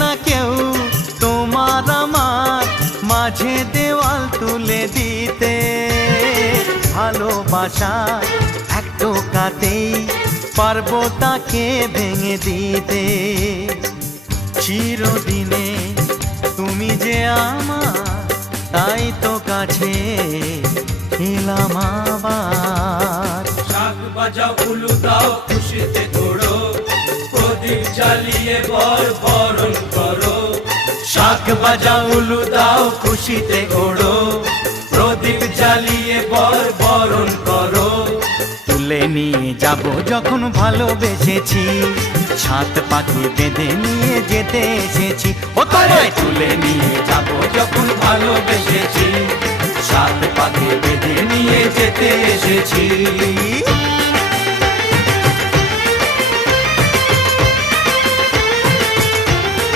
না কেউ তোমার আমার মাঝে দেওয়াল তুলে দিতে। ভালোবাসা এক টোকাতেই পারবো তাকে ভেঙে দিতে। চিরদিনে তুমি যে আমার, তাই তো কাছে এলাম আবার। শাক বাজাও উলু দাও খুশিতে ঘোড়ো, প্রদীপ জ্বালিয়ে বরণ করো। শাক বাজাও উলু দাও খুশিতে ওড়ো, প্রদীপ জ্বালিয়ে বরণ করো। তুলে নিয়ে যাব যখন ভালোবেসেছি, ছাত পাখি বেঁধে নিয়ে যেতে এসেছি। ও তোমায় তুলে নিয়ে যাব যখন ভালোবেসেছি, ছাত পাখি বেঁধে নিয়ে যেতে এসেছি।